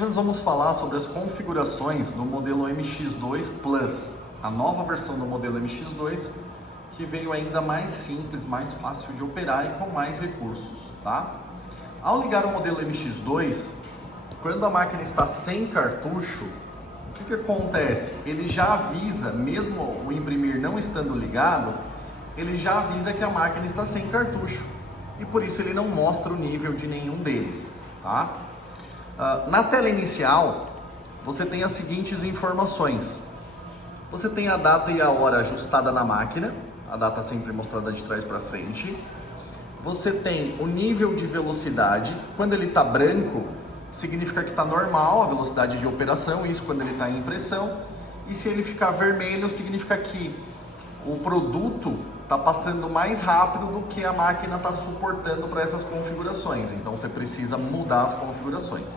Hoje nós vamos falar sobre as configurações do modelo MX2 Plus, a nova versão do modelo MX2 que veio ainda mais simples, mais fácil de operar e com mais recursos, tá? Ao ligar o modelo MX2, quando a máquina está sem cartucho, o que acontece? Ele já avisa, mesmo o imprimir não estando ligado, ele já avisa que a máquina está sem cartucho e por isso ele não mostra o nível de nenhum deles, tá? Na tela inicial, você tem as seguintes informações. Você tem a data e a hora ajustada na máquina, a data sempre mostrada de trás para frente. Você tem o nível de velocidade, quando ele está branco, significa que está normal a velocidade de operação, isso quando ele está em impressão. E se ele ficar vermelho, significa que o produto está passando mais rápido do que a máquina está suportando para essas configurações. Então você precisa mudar as configurações.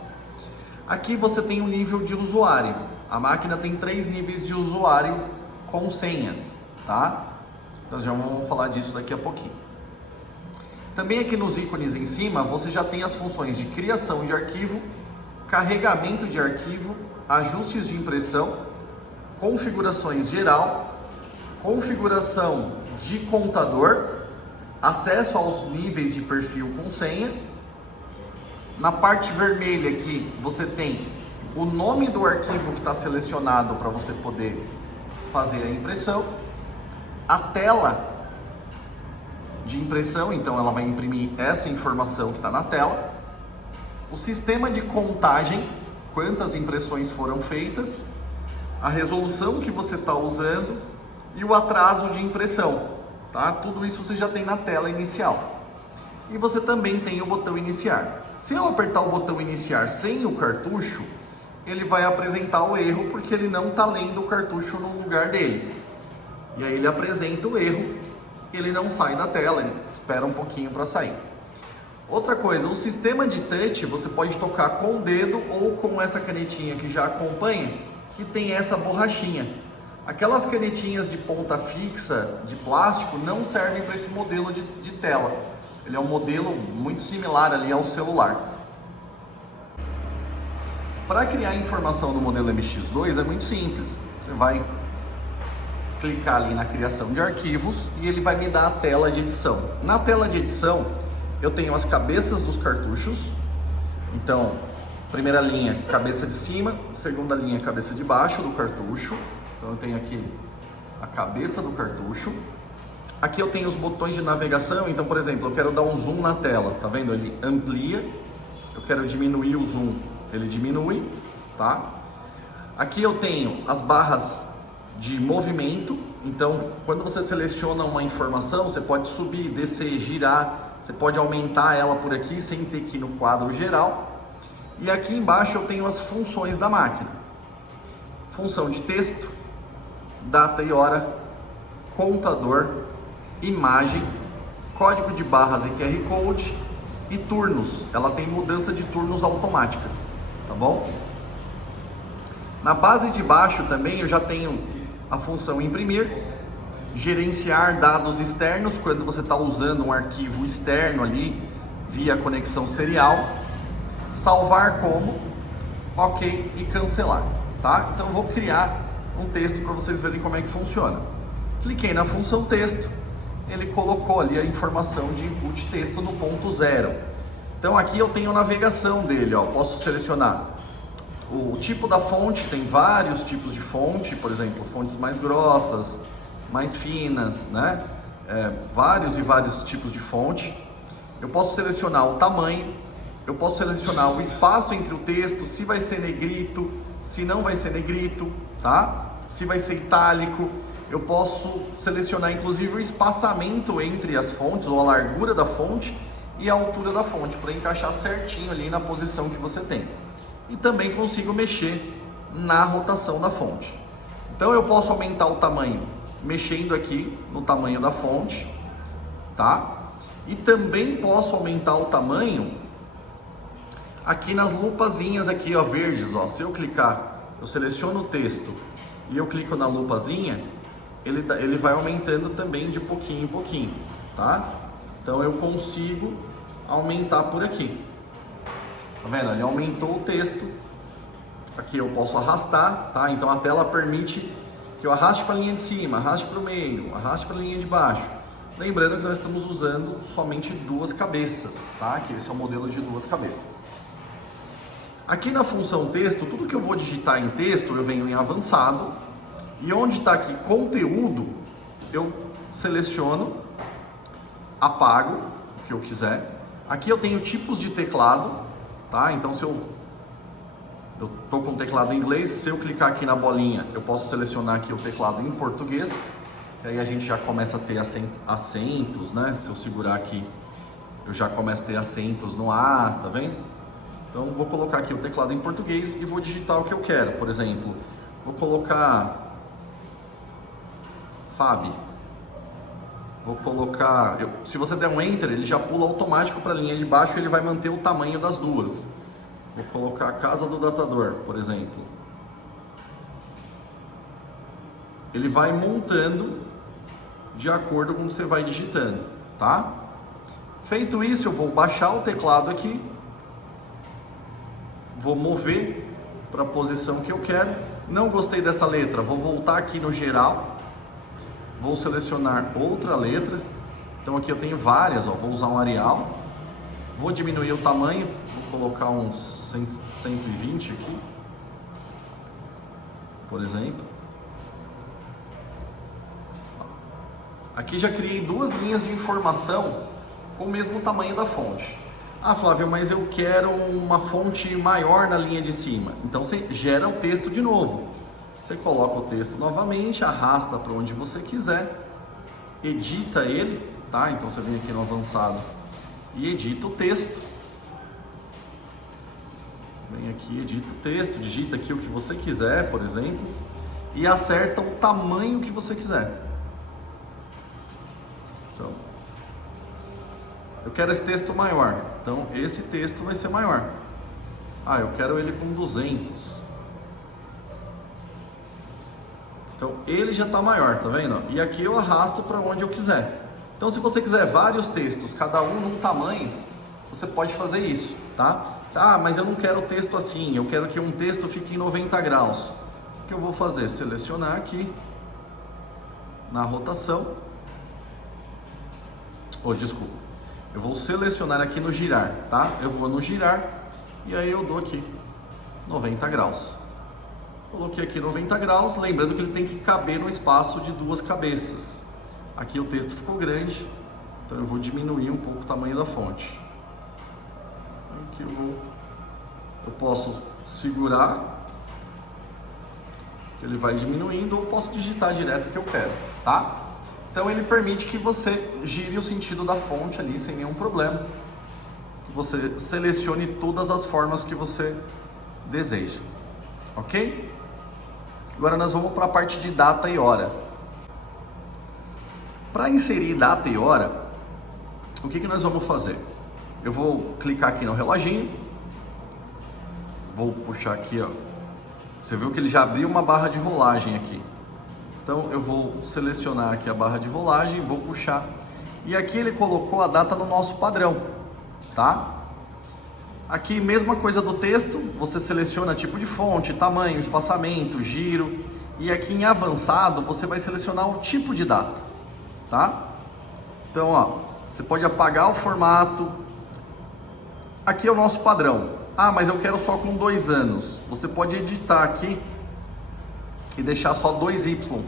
Aqui você tem o nível de usuário. A máquina tem 3 níveis de usuário com senhas, tá? Nós já vamos falar disso daqui a pouquinho. Também aqui nos ícones em cima, você já tem as funções de criação de arquivo, carregamento de arquivo, ajustes de impressão, configurações geral, configuração de contador, acesso aos níveis de perfil com senha. Na parte vermelha aqui, você tem o nome do arquivo que está selecionado para você poder fazer a impressão, a tela de impressão, então ela vai imprimir essa informação que está na tela, o sistema de contagem, quantas impressões foram feitas, a resolução que você está usando e o atraso de impressão, tá? Tudo isso você já tem na tela inicial. E você também tem o botão iniciar. Se eu apertar o botão iniciar sem o cartucho, ele vai apresentar o erro porque ele não está lendo o cartucho no lugar dele. E aí ele apresenta o erro, ele não sai da tela, ele espera um pouquinho para sair. Outra coisa, o sistema de touch você pode tocar com o dedo ou com essa canetinha que já acompanha, que tem essa borrachinha. Aquelas canetinhas de ponta fixa, de plástico, não servem para esse modelo de tela. Ele é um modelo muito similar ali ao celular. Para criar informação no modelo MX2 é muito simples. Você vai clicar ali na criação de arquivos e ele vai me dar a tela de edição. Na tela de edição eu tenho as cabeças dos cartuchos. Então, primeira linha, cabeça de cima, segunda linha, cabeça de baixo do cartucho. Então eu tenho aqui a cabeça do cartucho. Aqui eu tenho os botões de navegação, então, por exemplo, eu quero dar um zoom na tela, tá vendo? Ele amplia, eu quero diminuir o zoom, ele diminui, tá? Aqui eu tenho as barras de movimento, então, quando você seleciona uma informação, você pode subir, descer, girar, você pode aumentar ela por aqui, sem ter que ir no quadro geral. E aqui embaixo eu tenho as funções da máquina. Função de texto, data e hora, contador, imagem, código de barras e QR Code e turnos. Ela tem mudança de turnos automáticas, tá bom? Na base de baixo também eu já tenho a função imprimir, gerenciar dados externos quando você está usando um arquivo externo ali via conexão serial, salvar como, ok e cancelar, tá? Então eu vou criar um texto para vocês verem como é que funciona. Cliquei na função texto, ele colocou ali a informação de input texto no ponto 0. Então aqui eu tenho a navegação dele, ó. Posso selecionar o tipo da fonte, tem vários tipos de fonte, por exemplo, fontes mais grossas, mais finas, né? Vários e vários tipos de fonte. Eu posso selecionar o tamanho, eu posso selecionar o espaço entre o texto, se vai ser negrito, se não vai ser negrito, tá? Se vai ser itálico. Eu posso selecionar inclusive o espaçamento entre as fontes, ou a largura da fonte e a altura da fonte, para encaixar certinho ali na posição que você tem. E também consigo mexer na rotação da fonte. Então eu posso aumentar o tamanho mexendo aqui no tamanho da fonte, tá? E também posso aumentar o tamanho aqui nas lupazinhas aqui, ó, verdes, ó. Se eu clicar, eu seleciono o texto e eu clico na lupazinha, ele vai aumentando também de pouquinho em pouquinho, tá? Então eu consigo aumentar por aqui. Tá vendo? Ele aumentou o texto Aqui eu posso arrastar, tá? Então a tela permite que eu arraste para a linha de cima, arraste para o meio, arraste para a linha de baixo. Lembrando que nós estamos usando somente duas cabeças, tá? Que esse é o modelo de duas cabeças. Aqui na função texto, tudo que eu vou digitar em texto, eu venho em avançado. E onde está aqui conteúdo, eu seleciono, apago o que eu quiser. Aqui eu tenho tipos de teclado, tá? Então se eu estou com o teclado em inglês, se eu clicar aqui na bolinha, eu posso selecionar aqui o teclado em português. Que aí a gente já começa a ter acentos, né? Se eu segurar aqui, eu já começo a ter acentos no A, tá vendo? Então vou colocar aqui o teclado em português e vou digitar o que eu quero. Por exemplo, vou colocar Fab. Vou colocar, se você der um Enter, ele já pula automático para a linha de baixo e ele vai manter o tamanho das duas. Vou colocar a Casa do Datador, por exemplo. Ele vai montando de acordo com o que você vai digitando, tá? Feito isso, eu vou baixar o teclado aqui, vou mover para a posição que eu quero. Não gostei dessa letra, vou voltar aqui no geral, vou selecionar outra letra. Então aqui eu tenho várias, ó, vou usar um Arial, vou diminuir o tamanho, vou colocar uns 120 aqui, por exemplo. Aqui já criei duas linhas de informação com o mesmo tamanho da fonte. Ah, Flávio, mas eu quero uma fonte maior na linha de cima. Então você gera o texto de novo. Você coloca o texto novamente, arrasta para onde você quiser, edita ele, tá? Então você vem aqui no avançado e edita o texto. Vem aqui, edita o texto, digita aqui o que você quiser, por exemplo, e acerta o tamanho que você quiser. Então, eu quero esse texto maior, então esse texto vai ser maior. Ah, eu quero ele com 200. Então ele já está maior, tá vendo? E aqui eu arrasto para onde eu quiser. Então se você quiser vários textos, cada um num tamanho, você pode fazer isso, tá? Ah, mas eu não quero o texto assim, eu quero que um texto fique em 90 graus. O que eu vou fazer? Selecionar aqui na rotação. Desculpa, eu vou selecionar aqui no girar, tá? Eu vou no girar e aí eu dou aqui 90 graus. Coloquei aqui 90 graus, lembrando que ele tem que caber no espaço de duas cabeças. Aqui o texto ficou grande, então eu vou diminuir um pouco o tamanho da fonte. Aqui eu posso segurar, que ele vai diminuindo, ou posso digitar direto o que eu quero, tá? Então ele permite que você gire o sentido da fonte ali sem nenhum problema. Você selecione todas as formas que você deseja, ok? Agora nós vamos para a parte de data e hora. Para inserir data e hora, o que nós vamos fazer? Eu vou clicar aqui no reloginho, vou puxar aqui, ó. Você viu que ele já abriu uma barra de rolagem aqui. Então eu vou selecionar aqui a barra de rolagem, vou puxar. E aqui ele colocou a data no nosso padrão, tá? Aqui mesma coisa do texto, você seleciona tipo de fonte, tamanho, espaçamento, giro. E aqui em avançado você vai selecionar o tipo de data, tá? Então ó, você pode apagar o formato. Aqui é o nosso padrão. Ah, mas eu quero só com 2 anos. Você pode editar aqui e deixar só 2 Y.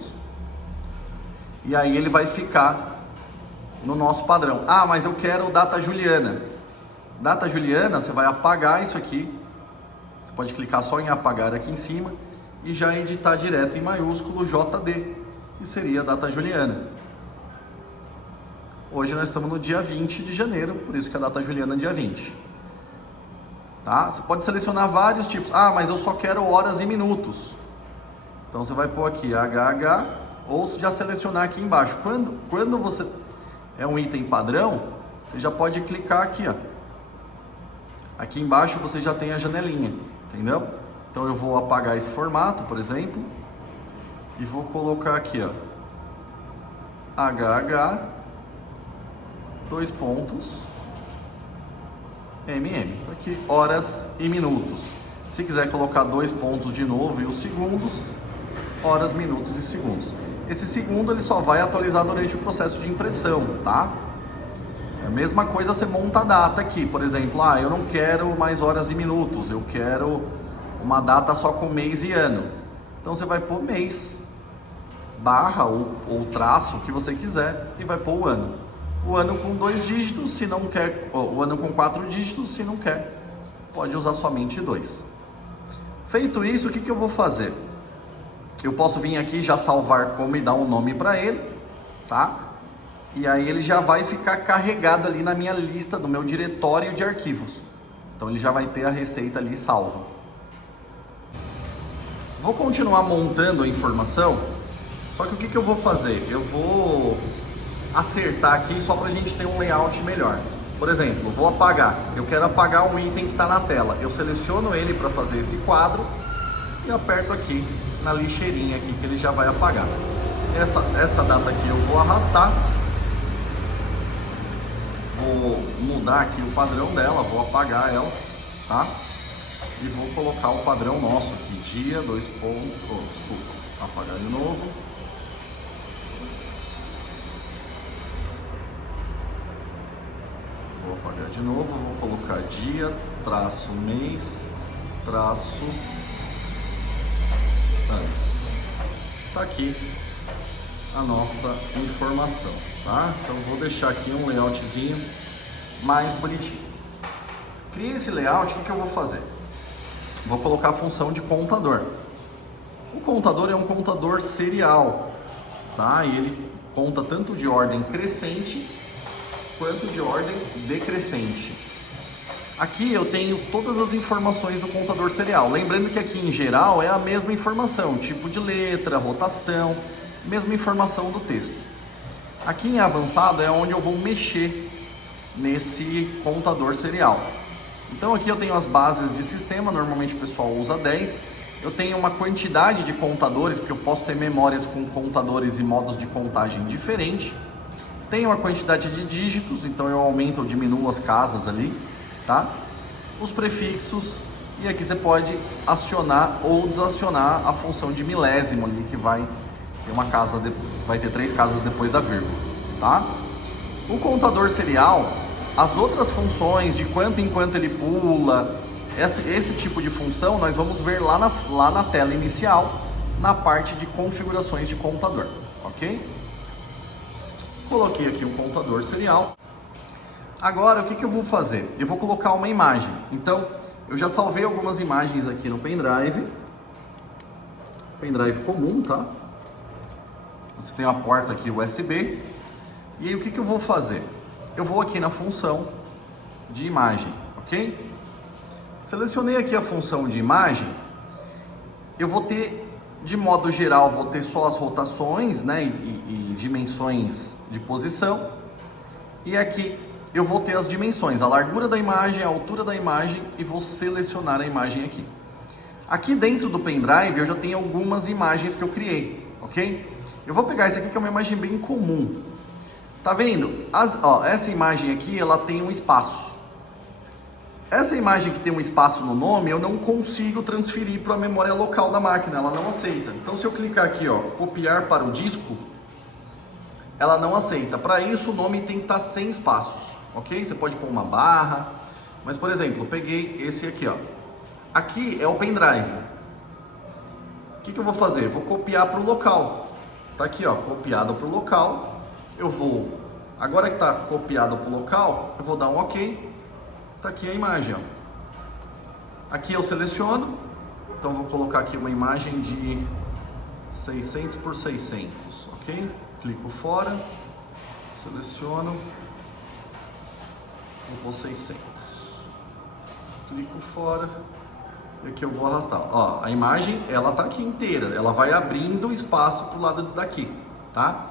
E aí ele vai ficar no nosso padrão. Ah, mas eu quero data juliana. Data juliana, você vai apagar isso aqui. Você pode clicar só em apagar aqui em cima e já editar direto em maiúsculo JD, que seria a data juliana. Hoje nós estamos no dia 20 de janeiro, por isso que a data juliana é dia 20. Tá? Você pode selecionar vários tipos. Ah, mas eu só quero horas e minutos. Então você vai pôr aqui HH, ou já selecionar aqui embaixo. Quando você é um item padrão, você já pode clicar aqui, ó. Aqui embaixo você já tem a janelinha, entendeu? Então eu vou apagar esse formato, por exemplo, e vou colocar aqui, ó, HH, 2 pontos, MM, aqui horas e minutos. Se quiser colocar 2 pontos de novo e os segundos, horas, minutos e segundos. Esse segundo ele só vai atualizar durante o processo de impressão, tá? É a mesma coisa você monta a data aqui, por exemplo, eu não quero mais horas e minutos, eu quero uma data só com mês e ano. Então você vai pôr mês, barra ou traço, o que você quiser, e vai pôr o ano. O ano com 2 dígitos, se não quer, o ano com 4 dígitos, se não quer, pode usar somente 2. Feito isso, o que eu vou fazer? Eu posso vir aqui já salvar como e dar um nome para ele, tá? E aí ele já vai ficar carregado ali na minha lista, do meu diretório de arquivos. Então ele já vai ter a receita ali salva. Vou continuar montando a informação, só que o que eu vou fazer? Eu vou acertar aqui só para a gente ter um layout melhor. Por exemplo, vou apagar. Eu quero apagar um item que está na tela. Eu seleciono ele para fazer esse quadro e aperto aqui na lixeirinha aqui que ele já vai apagar. Essa data aqui eu vou arrastar. Vou mudar aqui o padrão dela, vou apagar ela, tá? E vou colocar o padrão nosso aqui, dia, 2 pontos, desculpa, apagar de novo. Vou apagar de novo, vou colocar dia, traço mês, traço ano. Tá aqui a nossa informação, tá? Então vou deixar aqui um layoutzinho mais bonitinho. Criei esse layout, o que eu vou fazer? Vou colocar a função de contador. O contador é um contador serial, tá? E ele conta tanto de ordem crescente quanto de ordem decrescente. Aqui eu tenho todas as informações do contador serial. Lembrando que aqui em geral é a mesma informação, tipo de letra, rotação, mesma informação do texto. Aqui em avançado é onde eu vou mexer nesse contador serial. Então aqui eu tenho as bases de sistema, normalmente o pessoal usa 10. Eu tenho uma quantidade de contadores, porque eu posso ter memórias com contadores e modos de contagem diferentes. Tenho uma quantidade de dígitos, então eu aumento ou diminuo as casas ali, tá? Os prefixos, e aqui você pode acionar ou desacionar a função de milésimo ali, que vai ter uma casa, vai ter 3 casas depois da vírgula, tá? O contador serial, as outras funções de quanto em quanto ele pula, esse tipo de função nós vamos ver lá na tela inicial, na parte de configurações de contador, ok? Coloquei aqui um contador serial. Agora, o que eu vou fazer? Eu vou colocar uma imagem. Então, eu já salvei algumas imagens aqui no pendrive. Pendrive comum, tá? Você tem uma porta aqui USB. E aí, o que eu vou fazer? Eu vou aqui na função de imagem, ok? Selecionei aqui a função de imagem. Eu vou ter, de modo geral, vou ter só as rotações, né? E dimensões de posição. E aqui eu vou ter as dimensões, a largura da imagem, a altura da imagem, e vou selecionar a imagem aqui. Aqui dentro do pendrive eu já tenho algumas imagens que eu criei, ok? Eu vou pegar essa aqui que é uma imagem bem comum. Tá vendo? Essa imagem aqui, ela tem um espaço. Essa imagem que tem um espaço no nome, eu não consigo transferir para a memória local da máquina, ela não aceita. Então se eu clicar aqui, copiar para o disco, ela não aceita. Para isso o nome tem que estar sem espaços, ok? Você pode pôr uma barra, mas por exemplo, eu peguei esse aqui, Aqui é o pendrive. O que eu vou fazer? Vou copiar para o local. Tá aqui, copiado para o local. Eu vou, agora que está copiado para o local, eu vou dar um ok. Tá aqui a imagem, Aqui eu seleciono. Então vou colocar aqui uma imagem de 600 por 600, ok? Clico fora, seleciono, vou pôr 600, clico fora, e aqui eu vou arrastar. A imagem, ela tá aqui inteira, ela vai abrindo espaço pro lado daqui, tá?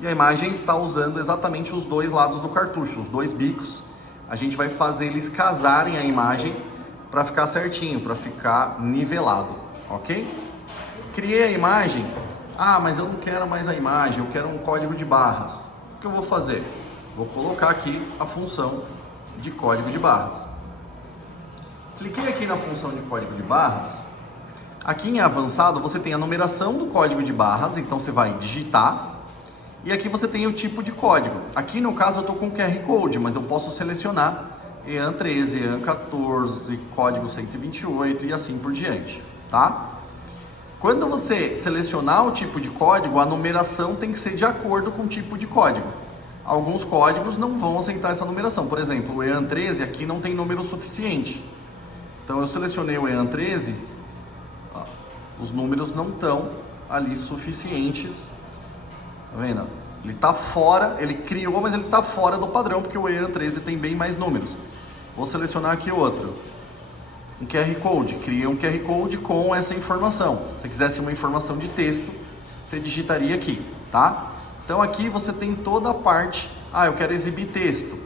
E a imagem tá usando exatamente os 2 lados do cartucho, os 2 bicos. A gente vai fazer eles casarem a imagem para ficar certinho, para ficar nivelado, ok? Criei a imagem. Mas eu não quero mais a imagem, eu quero um código de barras. O que eu vou fazer? Vou colocar aqui a função de código de barras. Cliquei aqui na função de código de barras. Aqui em avançado você tem a numeração do código de barras, então você vai digitar. E aqui você tem o tipo de código. Aqui no caso eu estou com QR Code, mas eu posso selecionar EAN 13, EAN 14, código 128 e assim por diante, tá? Quando você selecionar o tipo de código, a numeração tem que ser de acordo com o tipo de código. Alguns códigos não vão aceitar essa numeração. Por exemplo, o EAN 13 aqui não tem número suficiente. Então eu selecionei o EAN 13, os números não estão ali suficientes. Tá vendo? Ele está fora, ele criou, mas ele está fora do padrão, porque o EAN 13 tem bem mais números. Vou selecionar aqui outro. Um QR Code, criei um QR Code com essa informação. Se você quisesse uma informação de texto, você digitaria aqui, tá? Então aqui você tem toda a parte, eu quero exibir texto.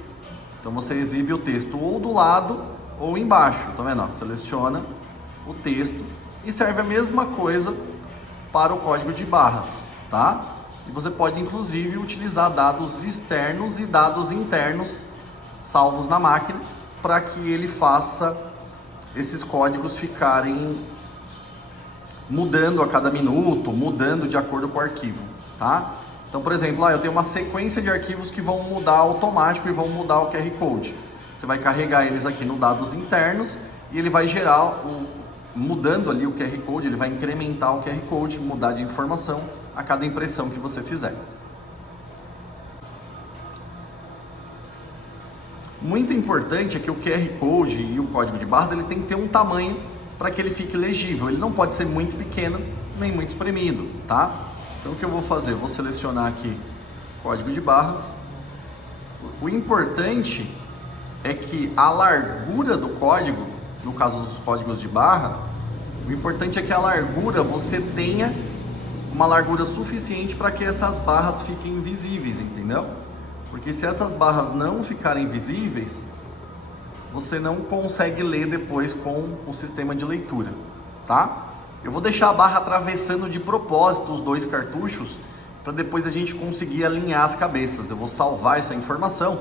Então você exibe o texto ou do lado ou embaixo, tá vendo? Seleciona o texto e serve a mesma coisa para o código de barras, tá? E você pode inclusive utilizar dados externos e dados internos salvos na máquina para que ele faça esses códigos ficarem mudando a cada minuto, mudando de acordo com o arquivo, tá? Então, por exemplo, eu tenho uma sequência de arquivos que vão mudar automático e vão mudar o QR Code. Você vai carregar eles aqui no dados internos e ele vai gerar, mudando ali o QR Code, ele vai incrementar o QR Code, mudar de informação a cada impressão que você fizer. Muito importante é que o QR Code e o código de barras ele tem que ter um tamanho para que ele fique legível. Ele não pode ser muito pequeno nem muito espremido, tá? Então o que eu vou fazer? Eu vou selecionar aqui código de barras. O importante é que a largura do código, no caso dos códigos de barra, o importante é que a largura você tenha uma largura suficiente para que essas barras fiquem visíveis, entendeu? Porque se essas barras não ficarem visíveis, você não consegue ler depois com o sistema de leitura, tá? Eu vou deixar a barra atravessando de propósito os dois cartuchos para depois a gente conseguir alinhar as cabeças. Eu vou salvar essa informação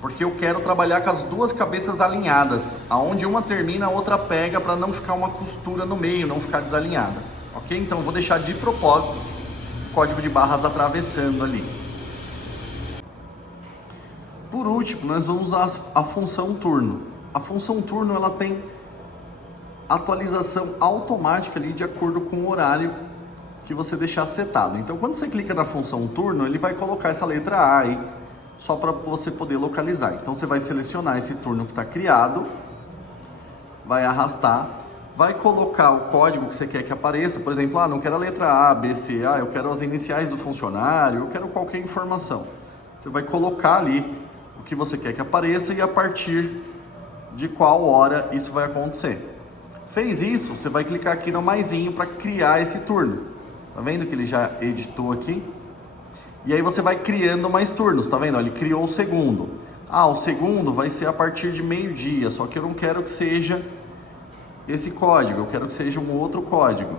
porque eu quero trabalhar com as duas cabeças alinhadas. Aonde uma termina, a outra pega para não ficar uma costura no meio, não ficar desalinhada, ok? Então eu vou deixar de propósito o código de barras atravessando ali. Por último, nós vamos usar a função turno. A função turno ela tem atualização automática ali de acordo com o horário que você deixar setado. Então, quando você clica na função turno, ele vai colocar essa letra A aí, só para você poder localizar. Então, você vai selecionar esse turno que está criado, vai arrastar, vai colocar o código que você quer que apareça. Por exemplo, não quero a letra A, B, C, eu quero as iniciais do funcionário, eu quero qualquer informação. Você vai colocar ali o que você quer que apareça e a partir de qual hora isso vai acontecer. Fez isso, você vai clicar aqui no maisinho para criar esse turno. Tá vendo que ele já editou aqui? E aí você vai criando mais turnos, tá vendo? Ele criou o segundo. O segundo vai ser a partir de meio-dia, só que eu não quero que seja esse código, eu quero que seja um outro código.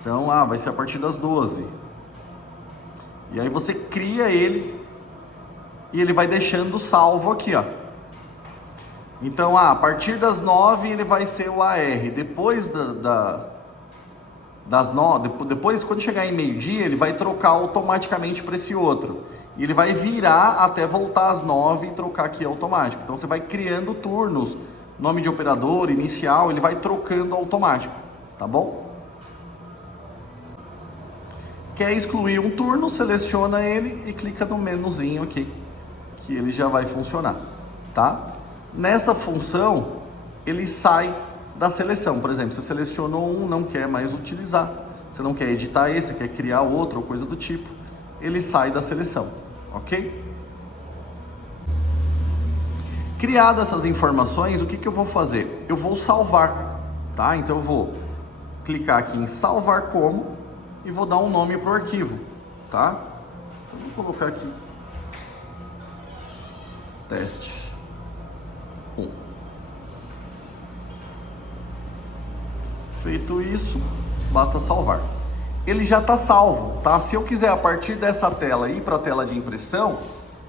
Então, vai ser a partir das 12. E aí você cria ele e ele vai deixando salvo aqui, ó. Então, a partir das 9 ele vai ser o AR. Depois das 9, depois quando chegar em meio-dia, ele vai trocar automaticamente para esse outro. E ele vai virar até voltar às 9 e trocar aqui automático. Então você vai criando turnos, nome de operador, inicial, ele vai trocando automático, tá bom? Quer excluir um turno, seleciona ele e clica no menuzinho aqui, que ele já vai funcionar, tá? Nessa função, ele sai da seleção. Por exemplo, você selecionou um, não quer mais utilizar, você não quer editar esse, quer criar outro ou coisa do tipo, ele sai da seleção, ok? Criadas essas informações, o que eu vou fazer? Eu vou salvar, tá? Então eu vou clicar aqui em salvar como e vou dar um nome para o arquivo, tá? Então vou colocar aqui teste 1. Feito isso, basta salvar. Ele já está salvo, tá? Se eu quiser a partir dessa tela ir para a tela de impressão,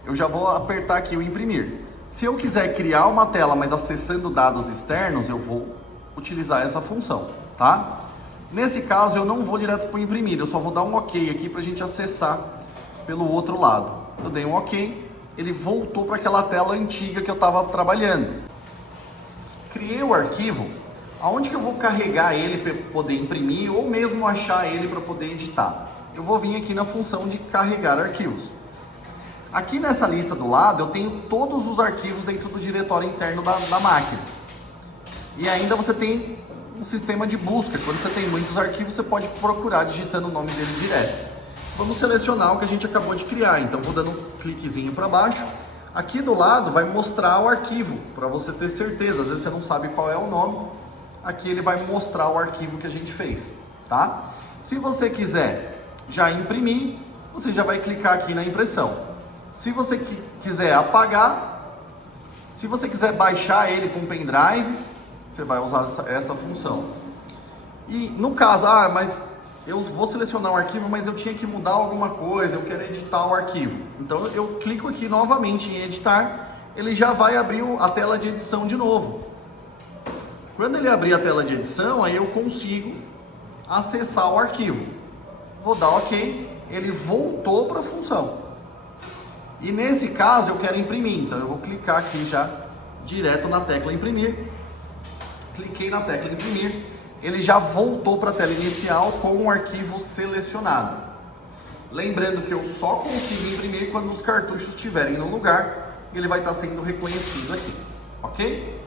eu já vou apertar aqui o imprimir. Se eu quiser criar uma tela, mas acessando dados externos, eu vou utilizar essa função, tá? Nesse caso, eu não vou direto para o imprimir, eu só vou dar um OK aqui para a gente acessar pelo outro lado. Eu dei um OK, ele voltou para aquela tela antiga que eu estava trabalhando. Criei o arquivo, aonde que eu vou carregar ele para poder imprimir ou mesmo achar ele para poder editar? Eu vou vir aqui na função de carregar arquivos. Aqui nessa lista do lado eu tenho todos os arquivos dentro do diretório interno da máquina. E ainda você tem um sistema de busca. Quando você tem muitos arquivos, você pode procurar digitando o nome dele direto. Vamos selecionar o que a gente acabou de criar. Então vou dando um cliquezinho para baixo. Aqui do lado vai mostrar o arquivo, para você ter certeza. Às vezes você não sabe qual é o nome. Aqui ele vai mostrar o arquivo que a gente fez, tá? Se você quiser já imprimir, você já vai clicar aqui na impressão. Se você quiser apagar, se você quiser baixar ele para um pendrive, você vai usar essa função. E no caso, mas eu vou selecionar um arquivo, mas eu tinha que mudar alguma coisa, eu quero editar o arquivo. Então eu clico aqui novamente em editar, ele já vai abrir a tela de edição de novo. Quando ele abrir a tela de edição, aí eu consigo acessar o arquivo. Vou dar OK, ele voltou para a função. E nesse caso eu quero imprimir, então eu vou clicar aqui já direto na tecla imprimir. Cliquei na tecla imprimir, ele já voltou para a tela inicial com o arquivo selecionado. Lembrando que eu só consigo imprimir quando os cartuchos estiverem no lugar, ele vai estar sendo reconhecido aqui, ok?